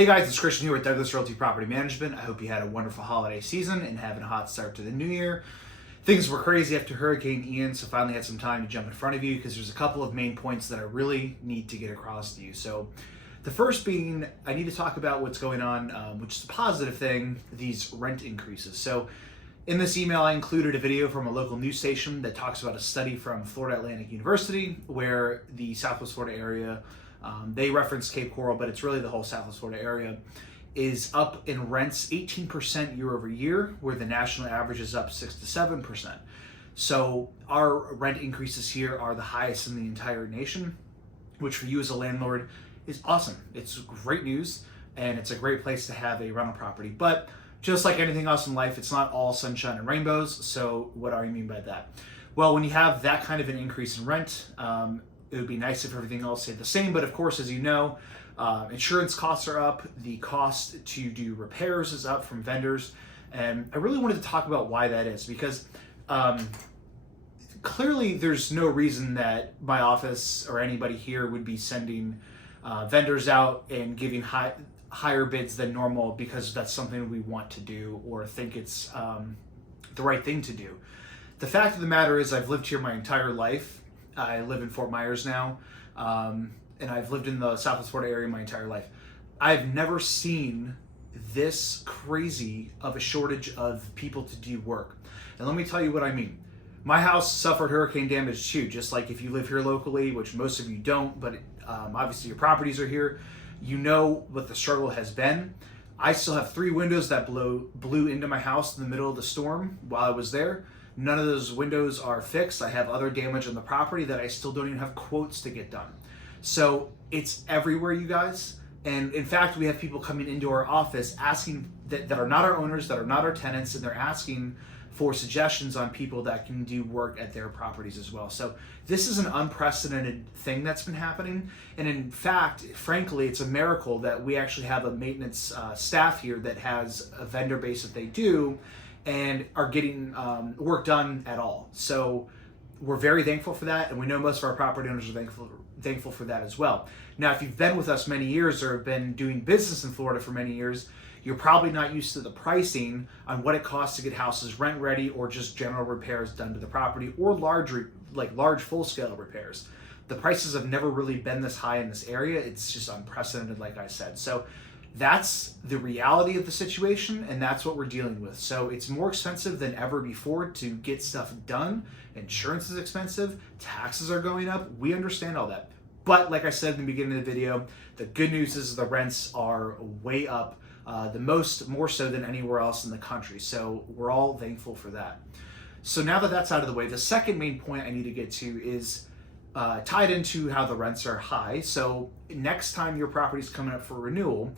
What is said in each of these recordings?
Hey guys, it's Christian here with Douglas Realty Property Management. I hope you had a wonderful holiday season and having a hot start to the new year. Things were crazy after Hurricane Ian, so finally had some time to jump in front of you because there's a couple of main points that I really need to get across to you. So the first being, I need to talk about what's going on, which is a positive thing, these rent increases. So in this email, I included a video from a local news station that talks about a study from Florida Atlantic University where the Southwest Florida area, they reference Cape Coral, but it's really the whole Southwest Florida area, is up in rents 18% year over year, where the national average is up 6 to 7%. So our rent increases here are the highest in the entire nation, which for you as a landlord is awesome. It's great news, and it's a great place to have a rental property. But just like anything else in life, it's not all sunshine and rainbows. So what do I mean by that? Well, when you have that kind of an increase in rent, it would be nice if everything else stayed the same, but of course, as you know, insurance costs are up, the cost to do repairs is up from vendors, and I really wanted to talk about why that is, because clearly there's no reason that my office or anybody here would be sending vendors out and giving higher bids than normal because that's something we want to do or think it's the right thing to do. The fact of the matter is I've lived here my entire life. I live in Fort Myers now, and I've lived in the Southwest Florida area my entire life. I've never seen this crazy of a shortage of people to do work. And let me tell you what I mean. My house suffered hurricane damage too, just like if you live here locally, which most of you don't, but obviously your properties are here, you know what the struggle has been. I still have 3 windows that blew into my house in the middle of the storm while I was there. None of those windows are fixed. I have other damage on the property that I still don't even have quotes to get done. So it's everywhere, you guys. And in fact, we have people coming into our office asking that are not our owners, that are not our tenants, and they're asking for suggestions on people that can do work at their properties as well. So this is an unprecedented thing that's been happening. And in fact, frankly, it's a miracle that we actually have a maintenance staff here that has a vendor base that they do and are getting work done at all. So we're very thankful for that, and we know most of our property owners are thankful for that as well. Now, if you've been with us many years or have been doing business in Florida for many years, you're probably not used to the pricing on what it costs to get houses rent ready or just general repairs done to the property or large full-scale repairs. The prices have never really been this high in this area. It's just unprecedented, like I said. So that's the reality of the situation, and that's what we're dealing with. So it's more expensive than ever before to get stuff done. Insurance is expensive, taxes are going up. We understand all that. But like I said in the beginning of the video, the good news is the rents are way up, more so than anywhere else in the country. So we're all thankful for that. So now that that's out of the way, the second main point I need to get to is tied into how the rents are high. So next time your property is coming up for renewal,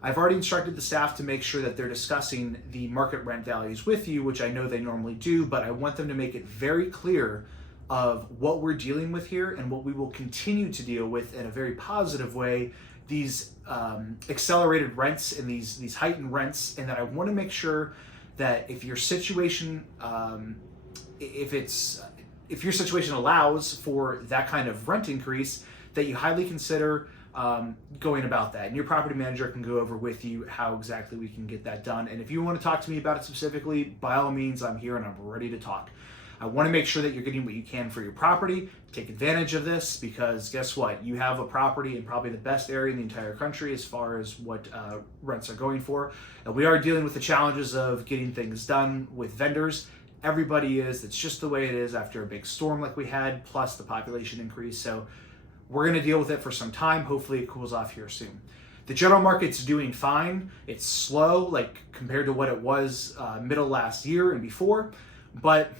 I've already instructed the staff to make sure that they're discussing the market rent values with you, which I know they normally do, but I want them to make it very clear of what we're dealing with here and what we will continue to deal with in a very positive way, these accelerated rents and these heightened rents, and that I want to make sure that if your situation, if your situation allows for that kind of rent increase, that you highly consider going about that. And your property manager can go over with you how exactly we can get that done. And if you want to talk to me about it specifically, by all means, I'm here and I'm ready to talk. I want to make sure that you're getting what you can for your property. Take advantage of this because guess what? You have a property in probably the best area in the entire country as far as what rents are going for. And we are dealing with the challenges of getting things done with vendors. Everybody is. It's just the way it is after a big storm like we had, plus the population increase. So we're going to deal with it for some time. Hopefully it cools off here soon. The general market's doing fine. It's slow, like compared to what it was middle last year and before, but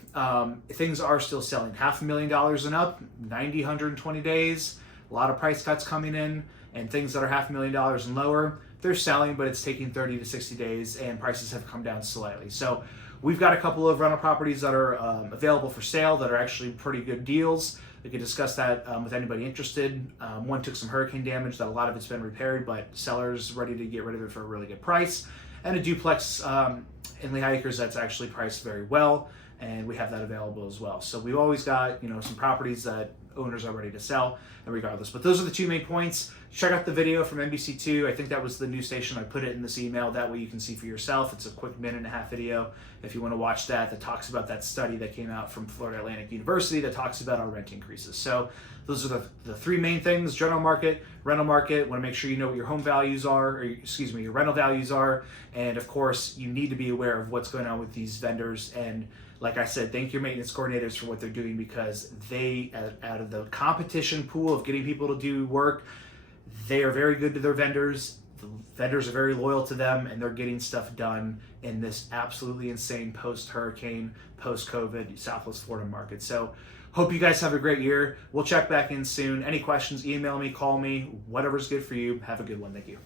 things are still selling. $500,000 and up, 90, 120 days. A lot of price cuts coming in, and things that are $500,000 and lower, they're selling, but it's taking 30 to 60 days, and prices have come down slightly. So we've got a couple of rental properties that are available for sale that are actually pretty good deals. We could discuss that with anybody interested. One took some hurricane damage that a lot of it's been repaired, but sellers ready to get rid of it for a really good price. And a duplex in Lehigh Acres that's actually priced very well, and we have that available as well. So we've always got some properties that owners are ready to sell, and regardless. But those are the two main points. Check out the video from NBC2. I think that was the news station. I put it in this email. That way you can see for yourself. It's a quick 1.5-minute video if you want to watch that talks about that study that came out from Florida Atlantic University that talks about our rent increases. So those are the three main things: general market, rental market. Want to make sure you know what your home values are, or excuse me, your rental values are. And of course, you need to be aware of what's going on with these vendors. And like I said, thank your maintenance coordinators for what they're doing, because they, out of the competition pool of getting people to do work, they are very good to their vendors. The vendors are very loyal to them, and they're getting stuff done in this absolutely insane post-hurricane, post-COVID Southwest Florida market. So hope you guys have a great year. We'll check back in soon. Any questions, email me, call me, whatever's good for you. Have a good one. Thank you.